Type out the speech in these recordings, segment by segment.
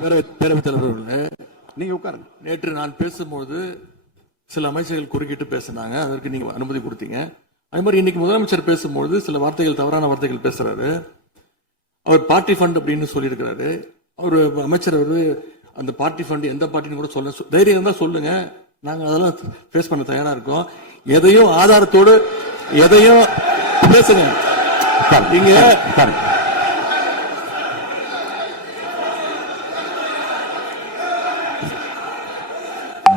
பேரவைத் தலைவர்களே, நீங்க உட்காருங்க. நேற்று நான் பேசும்போது சில அமைச்சர்கள் குறுக்கிட்டு பேசினாங்க, அதற்கு நீங்க அனுமதி கொடுத்தீங்க. அதே மாதிரி இன்னைக்கு முதலமைச்சர் பேசும்போது சில வார்த்தைகள், தவறான வார்த்தைகள் பேசுறாரு. அவர் பார்ட்டி ஃபண்ட் அப்படின்னு சொல்லியிருக்கிறாரு. அவர் அமைச்சர் அந்த பார்ட்டி ஃபண்ட் எந்த பார்ட்டின்னு கூட சொல்ல தைரியம் இருந்தா சொல்லுங்க, நாங்க அதெல்லாம் ஃபேஸ் பண்ண தயாரா இருக்கோம். எதையும் ஆதாரத்தோடு எதையும் பேசுங்க. நீங்க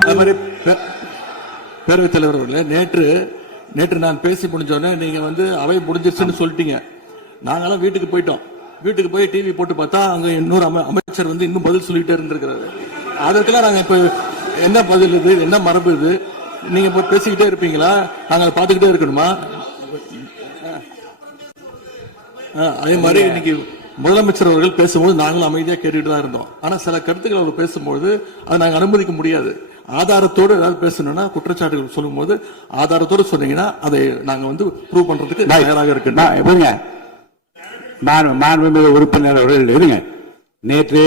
அது மாதிரி பேரவைத் தலைவர் அவர்களே, நேற்று நான் பேசி முடிஞ்சோடனே நீங்க அவை முடிஞ்சிருச்சுன்னு சொல்லிட்டீங்க. நாங்கெல்லாம் வீட்டுக்கு போயிட்டோம். வீட்டுக்கு போய் டிவி போட்டு பார்த்தா அங்க இன்னொரு அமைச்சர் இன்னும் பதில் சொல்லிட்டே இருந்திருக்கிறாரு. அதற்கெல்லாம் நாங்க இப்ப என்ன பதில் இது, என்ன மரபு இது? நீங்க இப்ப பேசிக்கிட்டே இருப்பீங்களா? நாங்க அதை பார்த்துக்கிட்டே இருக்கணுமா? அதே மாதிரி இன்னைக்கு முதலமைச்சர் அவர்கள் பேசும்போது நாங்களும் அமைதியா கேட்டுட்டு தான் இருந்தோம். ஆனா சில கருத்துக்கள் அவர் பேசும்போது அதை நாங்க அனுமதிக்க முடியாது. ஆதாரத்தோடு ஏதாவது பேசணும்னா, குற்றச்சாட்டுகள் சொல்லும் போது ஆதாரத்தோடு சொன்னீங்கன்னா அதை நாங்க ப்ரூவ் பண்றதுக்கு தயாராக இருக்கு. மாண்புமிகு உறுப்பினர் அவர்கள் இருங்க. நேற்று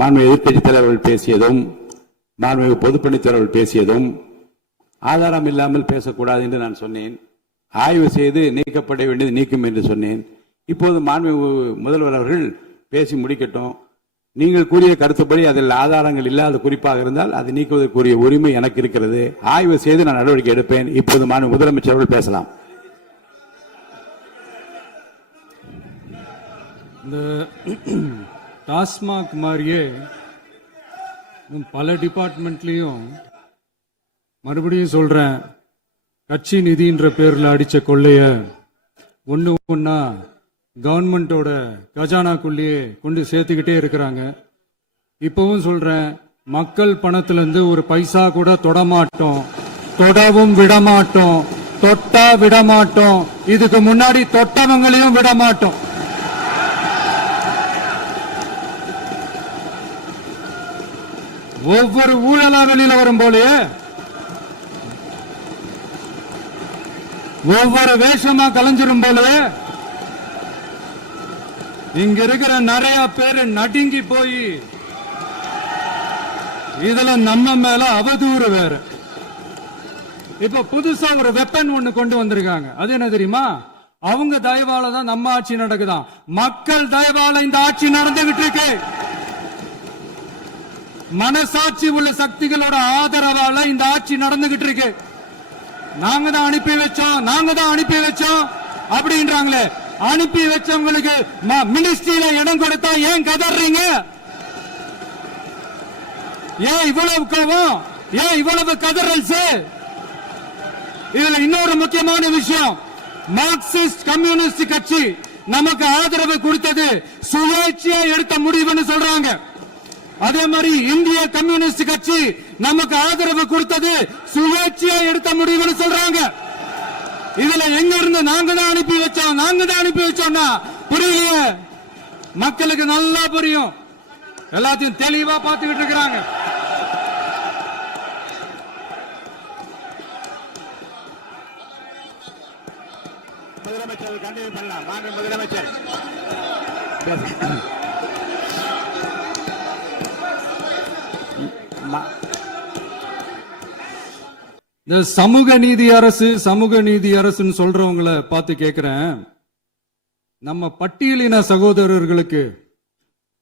மாண்புமிகு எதிர்க்கட்சி தலைவர்கள் பேசியதும், மாண்புமிகு பொதுப்பணித் தலைவர்கள் பேசியதும் ஆதாரம் இல்லாமல் பேசக்கூடாது என்று நான் சொன்னேன். ஆய்வு செய்து நீக்கப்பட வேண்டியது நீக்கும் என்று சொன்னேன். இப்போது மாண்புமிகு முதல்வர் அவர்கள் பேசி முடிக்கட்டும். நீங்கள் கூறிய கருத்துப்படி அதில் ஆதாரங்கள் இல்லாத குறிப்பாக இருந்தால் அதை நீக்குவதற்குரிய உரிமை எனக்கு இருக்கிறது. ஆய்வு செய்து நான் நடவடிக்கை எடுப்பேன். இப்போது மாண்புமிகு முதலமைச்சர் அவர்கள் பேசலாம். இந்த டாஸ்மாக் மாதிரியே பல டிபார்ட்மெண்ட்லயும், மறுபடியும் சொல்றேன், கட்சி நிதின்ற பேர்ல அடிச்ச கொள்ளைய ஒன்னா கவர்மெண்டோட கஜானாக்குள்ளேயே கொண்டு சேர்த்துக்கிட்டே இருக்கிறாங்க. இப்பவும் சொல்றேன், மக்கள் பணத்திலிருந்து ஒரு பைசா கூட தொடமாட்டோம், தொடவும் விடமாட்டோம், தொட்டா விடமாட்டோம். இதுக்கு முன்னாடி தொட்டவங்களையும் விடமாட்டோம். ஒவ்வொரு ஊழலா வெளியில வரும் போலயே, ஒவ்வொரு வேஷமா கலைஞ்சிரும் போலயே இங்க இருக்கிற நிறைய பேரு நடுங்கி போய் இதுல நம்ம மேல அவதூறு வேற. இப்ப புதுசா ஒரு வெப்பன் ஒண்ணு கொண்டு வந்திருக்காங்க. அது என்ன தெரியுமா? அவங்க தயவால தான் நம்ம ஆட்சி நடக்குதாம். மக்கள் தயவால இந்த ஆட்சி நடந்துகிட்டு இருக்கு. மனசாட்சி உள்ள சக்திகளோட ஆதரவால இந்த ஆட்சி நடந்துகிட்டு இருக்கு. நாங்க தான் அனுப்பி வச்சோம் அப்படின்றாங்களே. அனுப்பி வச்சவங்களுக்கு மினிஸ்ட்ரியில இடம் கொடுத்தா ஏன் கதறீங்க? ஏன் இவ்வளவு கோவம்? ஏன் இவ்வளவு கதறல்ஸ்? இதுல இன்னொரு முக்கியமான விஷயம், மார்க்சிஸ்ட் கம்யூனிஸ்ட் கட்சி நமக்கு ஆதரவு கொடுத்தது சுயேட்சையா எடுத்த முடிவுன்னு சொல்றாங்க. அதே மாதிரி இந்திய கம்யூனிஸ்ட் கட்சி நமக்கு ஆதரவு கொடுத்தது சுயேட்சையா எடுத்த முடிவுன்னு சொல்றாங்க. இதுல எங்க இருந்து நாங்க தான் அனுப்பி வச்சோம்னா புரியலையே. மக்களுக்கு நல்லா புரியும். எல்லாத்தையும் தெளிவா பார்த்துக்கிட்டு இருக்கிறாங்க. முதலமைச்சர் கண்டினியூ பண்ணலாம். மாண்பு முதலமைச்சர். இந்த சமூக நீதி அரசுன்னு சொல்றவங்களை பார்த்து கேட்கிறேன், நம்ம பட்டியலின சகோதரர்களுக்கு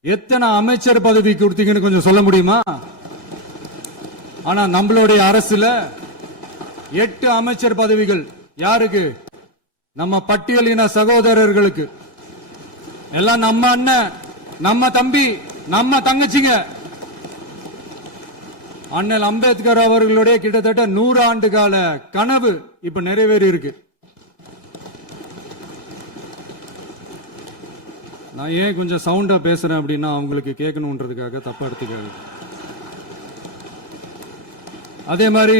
எத்தனை அமைச்சர் பதவி கொடுத்தீங்கன்னு கொஞ்சம் சொல்ல முடியுமா? ஆனா நம்மளுடைய அரசுல 8 அமைச்சர் பதவிகள் யாருக்கு? நம்ம பட்டியலின சகோதரர்களுக்கு. எல்லாம் நம்ம அண்ணன், நம்ம தம்பி, நம்ம தங்கச்சிங்க. அண்ணல் அம்பேத்கர் அவர்களுடைய கிட்டத்தட்ட 100 ஆண்டு கால கனவு இப்ப நிறைவேறி இருக்கு. நான் ஏன் கொஞ்சம் சவுண்டா பேசுறேன் அப்படின்னா அவங்களுக்கு கேட்கணுன்றதுக்காக தப்பா எடுத்துக்காது. அதே மாதிரி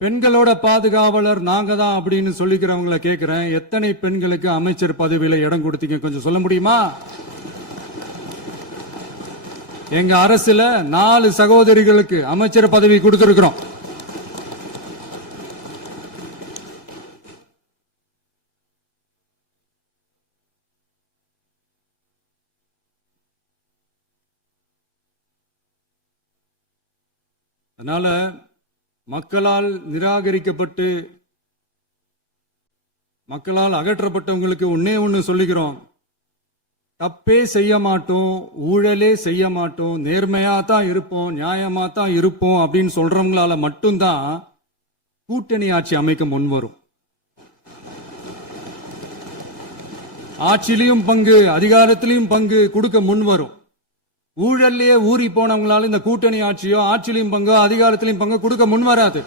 பெண்களோட பாதுகாவலர் நாங்க தான் அப்படின்னு சொல்லிக்கிறவங்களை கேட்கிறேன், எத்தனை பெண்களுக்கு அமைச்சர் பதவியில இடம் கொடுத்தீங்க கொஞ்சம் சொல்ல முடியுமா? எங்க அரசுல 4 சகோதரிகளுக்கு அமைச்சர் பதவி கொடுத்திருக்கிறோம். அதனால மக்களால் நிராகரிக்கப்பட்டு மக்களால் அகற்றப்பட்டவங்களுக்கு ஒன்னே ஒன்று சொல்லிக்கிறோம், தப்பே செய்ய மாட்டோம், ஊழலே செய்ய மாட்டோம், நேர்மையா தான் இருப்போம், நியாயமா தான் இருப்போம் அப்படின்னு சொல்றவங்களால மட்டும்தான் கூட்டணி ஆட்சி அமைக்க முன்வரும். ஆட்சியிலையும் பங்கு, அதிகாரத்திலையும் பங்கு கொடுக்க முன்வரும். ஊழல்லையே ஊறி போனவங்களால இந்த கூட்டணி ஆட்சியோ ஆட்சியிலையும் பங்கோ அதிகாரத்திலையும் பங்கு கொடுக்க முன்வராது.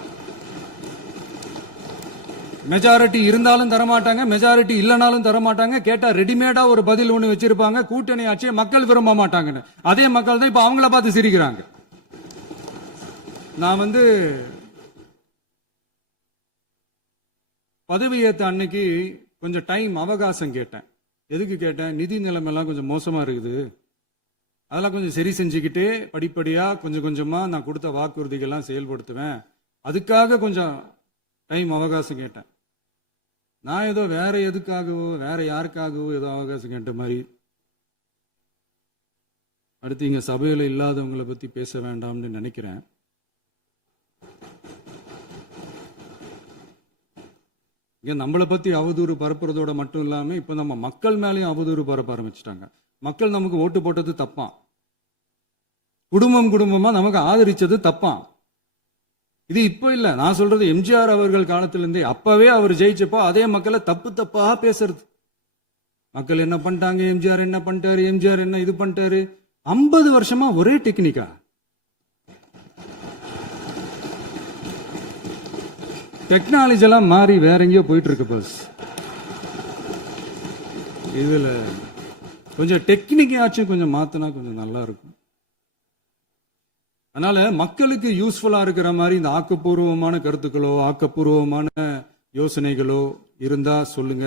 மெஜாரிட்டி இருந்தாலும் தரமாட்டாங்க, மெஜாரிட்டி இல்லைனாலும் தரமாட்டாங்க. கேட்டா ரெடிமேடா ஒரு பதில் ஒண்ணு வச்சிருப்பாங்க, கூட்டணி ஆட்சியை மக்கள் விரும்ப மாட்டாங்கன்னு. அதே மக்கள் தான் இப்ப அவங்கள பார்த்து சிரிக்கிறாங்க. நான் பதவியேற்ற அன்னைக்கு கொஞ்சம் டைம் அவகாசம் கேட்டேன். எதுக்கு கேட்டேன்? நிதி நிலைமைலாம் கொஞ்சம் மோசமா இருக்குது, அதெல்லாம் கொஞ்சம் சரி செஞ்சுக்கிட்டே படிப்படியா கொஞ்சம் கொஞ்சமா நான் கொடுத்த வாக்குறுதிகள்லாம் செயல்படுத்துவேன், அதுக்காக கொஞ்சம் டைம் அவகாசம் கேட்டேன். நான் ஏதோ வேற எதுக்காகவோ வேற யாருக்காகவோ ஏதோ அவகாசம் கேட்ட மாதிரி. அடுத்து இங்க சபையில இல்லாதவங்களை பத்தி பேச வேண்டாம்னு நினைக்கிறேன். இங்க நம்மளை பத்தி அவதூறு பரப்புறதோட மட்டும் இல்லாம இப்ப நம்ம மக்கள் மேலேயும் அவதூறு பரப்ப ஆரம்பிச்சிட்டாங்க. மக்கள் நமக்கு ஓட்டு போட்டது தப்பான், குடும்பம் குடும்பமா நமக்கு ஆதரிச்சது தப்பான். இது இப்ப இல்ல, நான் சொல்றது எம்ஜிஆர் அவர்கள் காலத்திலிருந்தே. அப்பவே அவர் ஜெயிச்சப்போ அதே மக்களை தப்பு தப்பா பேசுறது. மக்கள் என்ன பண்ணிட்டாங்க, எம்ஜிஆர் என்ன பண்ணிட்டாரு, எம்ஜிஆர் என்ன இது பண்ணிட்டாரு. 50 வருஷமா ஒரே டெக்னிக்கா. டெக்னாலஜி எல்லாம் மாறி வேற எங்கேயோ போயிட்டு இருக்கு பஸ். இதுல கொஞ்சம் டெக்னிக்காச்சும் கொஞ்சம் மாத்தினா கொஞ்சம் நல்லா இருக்கும். அதனால மக்களுக்கு யூஸ்ஃபுல்லா இருக்கிற மாதிரி இந்த ஆக்கப்பூர்வமான கருத்துக்களோ ஆக்கப்பூர்வமான யோசனைகளோ இருந்தா சொல்லுங்க,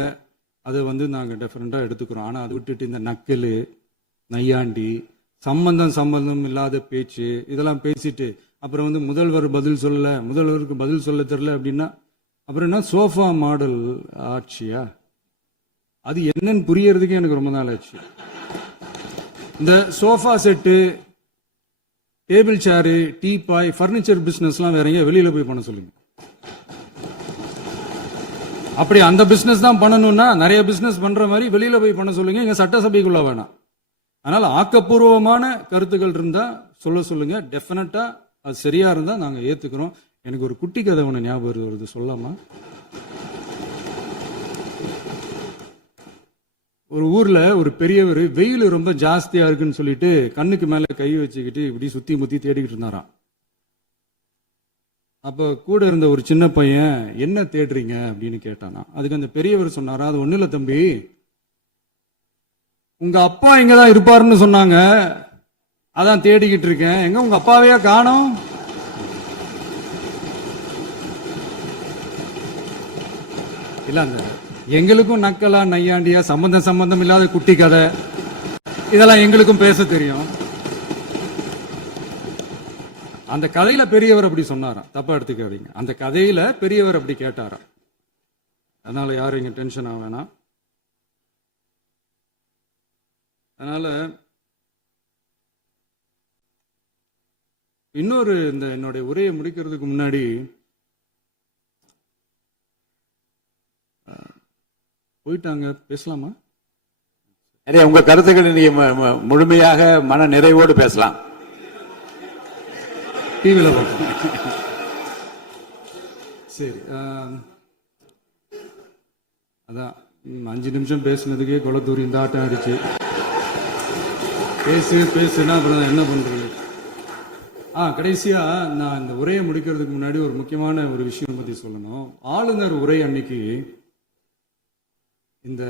அதை நாங்க டிஃபரெண்டா எடுத்துக்கிறோம். ஆனா அதை விட்டுட்டு இந்த நக்கல் நையாண்டி சம்பந்தம் இல்லாத பேச்சு இதெல்லாம் பேசிட்டு அப்புறம் முதல்வர் பதில் சொல்லல, முதல்வருக்கு பதில் சொல்ல தெரியல அப்படின்னா அப்புறம் என்ன சோஃபா மாடல் ஆட்சியா? அது என்னன்னு புரியறதுக்கு எனக்கு ரொம்ப நாள் ஆச்சு. இந்த sofa set, table chair, teapoy, furniture பிசினஸ்லாம் வேற எங்க வெளியில போய் பண்ண சொல்லுங்க. அப்படி அந்த பிசினஸ் தான் பண்ணணும்னா நிறைய பிசினஸ் பண்ற மாதிரி வெளியில போய் பண்ண சொல்லுங்க, இங்க சட்டசபைக்குள்ள வேணாம். அதனால ஆக்கப்பூர்வமான கருத்துக்கள் இருந்தா சொல்லுங்க, டெஃபினட்டா அது சரியா இருந்தா நாங்க ஏத்துக்கிறோம். எனக்கு ஒரு குட்டி கதை ஒண்ணு ஞாபகம் வருது, சொல்லாமா? ஒரு ஊர்ல ஒரு பெரியவர் வெயில் ரொம்ப ஜாஸ்தியா இருக்குன்னு சொல்லிட்டு கண்ணுக்கு மேல கை வச்சுக்கிட்டு இப்படி சுத்தி முத்தி தேடிக்கிட்டு இருந்தாராம். அப்ப கூட இருந்த ஒரு சின்ன பையன் என்ன தேடுறீங்க அப்படின்னு கேட்டானா. அதுக்கு அந்த பெரியவர் சொன்னாரா, அது ஒண்ணு இல்ல தம்பி, உங்க அப்பா இங்கதான் இருப்பாருன்னு சொன்னாங்க, அதான் தேடிக்கிட்டு இருக்கேன். எங்க உங்க அப்பாவையா காணோம்? இல்ல அந்த எங்களுக்கும் நக்கலா நையாண்டியா சம்பந்தம் இல்லாத குட்டி கதை இதெல்லாம் எங்களுக்கும் பேச தெரியும். அந்த கதையில பெரியவர் அப்படி சொன்னாராம், தப்பா எடுத்துக்காதீங்க. அந்த கதையில பெரியவர் அப்படி கேட்டாராம். அதனால யாரும் இங்க டென்ஷன் ஆக வேணாம். அதனால இன்னொரு இந்த என்னுடைய உரையை முடிக்கிறதுக்கு முன்னாடி போயிட்டாங்க, பேசலாமா? உங்க கருத்துக்களை நீங்க முழுமையாக மன நிறைவோடு பேசலாம். டிவியில பார்ப்போம். சரி, அதான் 5 நிமிஷம் பேசுனதுக்கே கொலத்தூரி இந்த ஆட்டம் ஆயிடுச்சு. பேசுனா அப்புறம் என்ன பண்றது? கடைசியா நான் இந்த உரையை முடிக்கிறதுக்கு முன்னாடி ஒரு முக்கியமான ஒரு விஷயம் பத்தி சொல்லணும். ஆளுநர் உரை அன்னைக்கு இந்த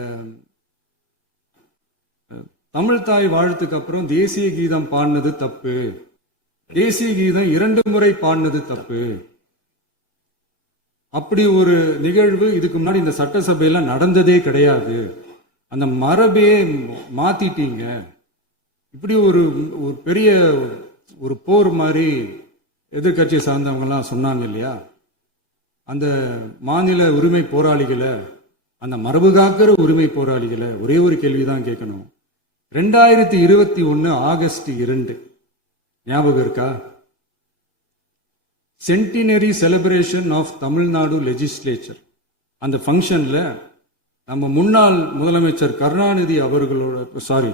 தமிழ் தாய் வாழ்த்துக்கு அப்புறம் தேசிய கீதம் பாடினது தப்பு, தேசிய கீதம் 2 முறை பாடினது தப்பு, அப்படி ஒரு நிகழ்வு இதுக்கு முன்னாடி இந்த சட்டசபையில நடந்ததே கிடையாது, அந்த மரபே மாத்திட்டீங்க, இப்படி ஒரு பெரிய ஒரு போர் மாதிரி எதிர்கட்சி சார்ந்தவங்க எல்லாம் சொன்னாங்க இல்லையா? அந்த மாநில உரிமை போராளிகளை, அந்த மரபு காக்கிற உரிமை போராளிகளை ஒரே ஒரு கேள்விதான் கேட்கணும். 2021 ஆகஸ்ட் 2 ஞாபகம் இருக்கா? Centenary celebration of Tamil Nadu legislature அந்த ஃபங்க்ஷன்ல நம்ம முன்னாள் முதலமைச்சர் கருணாநிதி அவர்களோட சாரி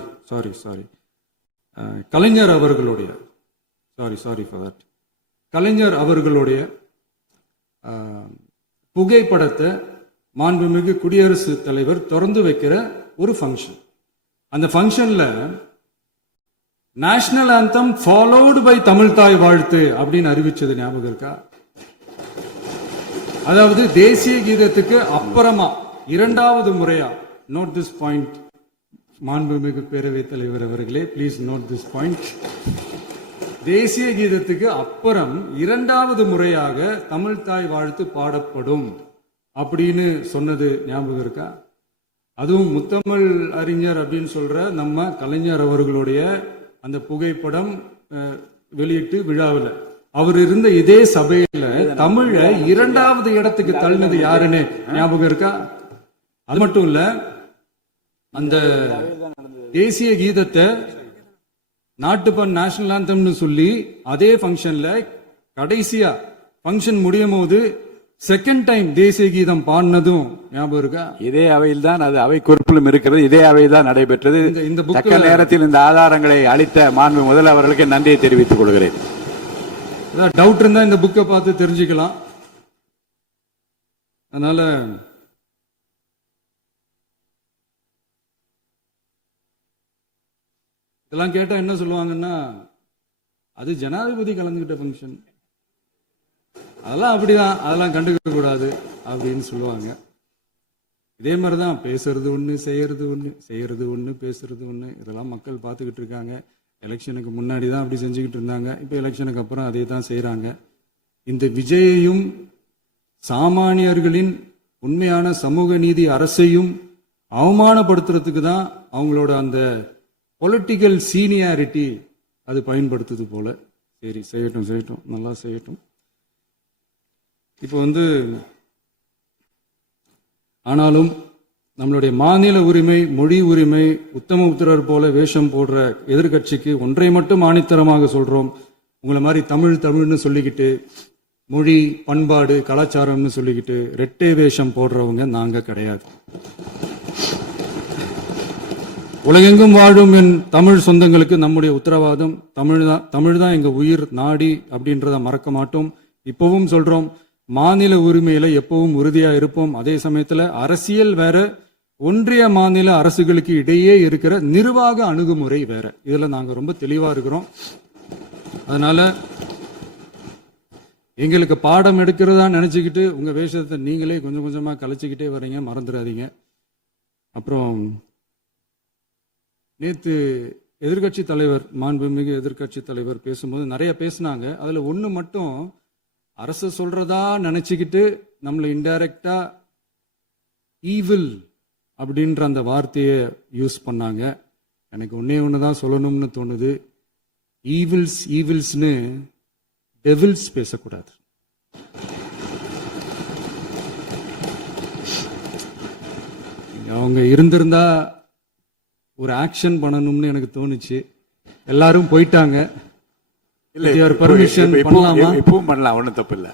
கலைஞர் அவர்களுடைய சாரி ஃபார் தட் கலைஞர் அவர்களுடைய புகைப்படத்தை மாண்புமிகு குடியரசுத் தலைவர் திறந்து வைக்கிற ஒரு ஃபங்க்ஷன். அந்த ஃபங்க்ஷன்ல national anthem followed by Tamil Thai Vazhthu அப்படின்னு அறிவிச்சது ஞாபகம் இருக்கா? அதாவது தேசிய கீதத்துக்கு அப்புறமா இரண்டாவது முறையா, நோட் திஸ் பாயிண்ட் மாண்புமிகு பேரவைத் தலைவர் அவர்களே, ப்ளீஸ் நோட் திஸ் பாயிண்ட். தேசிய கீதத்துக்கு அப்புறம் இரண்டாவது முறையாக தமிழ் தாய் வாழ்த்து பாடப்படும் அப்படின்னு சொன்னது ஞாபகம் இருக்கா? அதுவும் முத்தமிழ் அறிஞர் அப்படின்னு சொல்ற நம்ம கலைஞர் அவர்களுடைய அந்த புகைப்படம் வெளியிட்டு விழாவில் அவர் இருந்த இதே சபையில தமிழ இரண்டாவது இடத்துக்கு தள்ளினது யாருன்னு ஞாபகம் இருக்கா? அது மட்டும் இல்ல, அந்த தேசிய கீதத்தை நாட்டுப்பண் நேஷனல் ஆந்தம்னு சொல்லி அதே ஃபங்க்ஷன்ல கடைசியா ஃபங்க்ஷன் முடியும் போது செகண்ட் டைம் தேசிய கீதம் பாடினதும் ஞாபகம் இருக்கா? இதே அவையில் தான், அது அவை குறிப்பிலும் இருக்கிறது, இதே அவையில் தான் நடைபெற்றது. இந்த தக்க நேரத்தில் இந்த ஆதாரங்களை அளித்த மாண்பு முதல் அவர்களுக்கு நன்றியை தெரிவித்துக் கொள்கிறேன். டவுட் இருந்தா இந்த புக்கை பார்த்து தெரிஞ்சுக்கலாம். அதனால இதெல்லாம் கேட்டா என்ன சொல்லுவாங்கன்னா, அது ஜனாதிபதி கலந்துகிட்ட ஃபங்க்ஷன், அதெல்லாம் அப்படிதான், அதெல்லாம் கண்டுக்க கூடாது அப்படின்னு சொல்லுவாங்க. இதே மாதிரிதான் பேசுறது ஒண்ணு, செய்யறது ஒண்ணு, பேசுறது ஒண்ணு. இதெல்லாம் மக்கள் பார்த்துக்கிட்டு இருக்காங்க. எலெக்ஷனுக்கு முன்னாடி தான் அப்படி செஞ்சுக்கிட்டு இருந்தாங்க. இப்போ எலெக்ஷனுக்கு அப்புறம் அதே தான் செய்யறாங்க. இந்த விஜயையும் சாமானியர்களின் உண்மையான சமூக நீதி அரசையும் அவமானப்படுத்துறதுக்கு தான் அவங்களோட அந்த பொலிட்டிக்கல் சீனியாரிட்டி அது பயன்படுத்துது போல. சரி, செய்யட்டும், நல்லா செய்யட்டும். இப்போ ஆனாலும் நம்மளுடைய மாநில உரிமை, மொழி உரிமை, உத்தம உத்தரர் போல வேஷம் போடுற எதிர்கட்சிக்கு ஒன்றை மட்டும் ஆணித்தரமாக சொல்றோம். உங்களை மாதிரி தமிழ்னு சொல்லிக்கிட்டு, மொழி, பண்பாடு, கலாச்சாரம்னு சொல்லிக்கிட்டு ரெட்டை வேஷம் போடுறவங்க நாங்க கிடையாது. உலகெங்கும் வாழும் என் தமிழ் சொந்தங்களுக்கு நம்முடைய உத்தரவாதம் தமிழ் தான் எங்க உயிர் நாடி அப்படின்றத மறக்க மாட்டோம். இப்பவும் சொல்றோம், மாநில உரிமையில எப்பவும் உறுதியா இருப்போம். அதே சமயத்துல அரசியல் வேற, ஒன்றிய மாநில அரசுகளுக்கு இடையே இருக்கிற நிர்வாக அணுகுமுறை வேற. இதுல நாங்க ரொம்ப தெளிவா இருக்கிறோம். அதனால எங்களுக்கு பாடம் எடுக்கிறதா நினைச்சுக்கிட்டு உங்க வேஷத்தை நீங்களே கொஞ்சம் கொஞ்சமா கலைச்சிக்கிட்டே வர்றீங்க, மறந்துடாதீங்க. அப்புறம் நேத்து எதிர்கட்சி தலைவர், மாண்புமிகு எதிர்கட்சி தலைவர் பேசும்போது நிறைய பேசினாங்க. அதுல ஒண்ணு மட்டும், அரசு சொல்றதா நினைச்சுக்கிட்டு நம்மளை இன்டைரக்டா ஈவில் அப்படின்ற அந்த வார்த்தையை யூஸ் பண்ணாங்க. எனக்கு ஒண்ணுதான் சொல்லணும்னு தோணுது. ஈவில்ஸ்னு டெவில்ஸ் பேசக்கூடாது. அவங்க இருந்திருந்தா ஒரு ஆக்ஷன் பண்ணணும்னு எனக்கு தோணுச்சு. எல்லாரும் போயிட்டாங்க. பர்மிஷன் பண்ணலாமா? இப்பவும் பண்ணலாம், ஒன்றும் தப்பு இல்லை.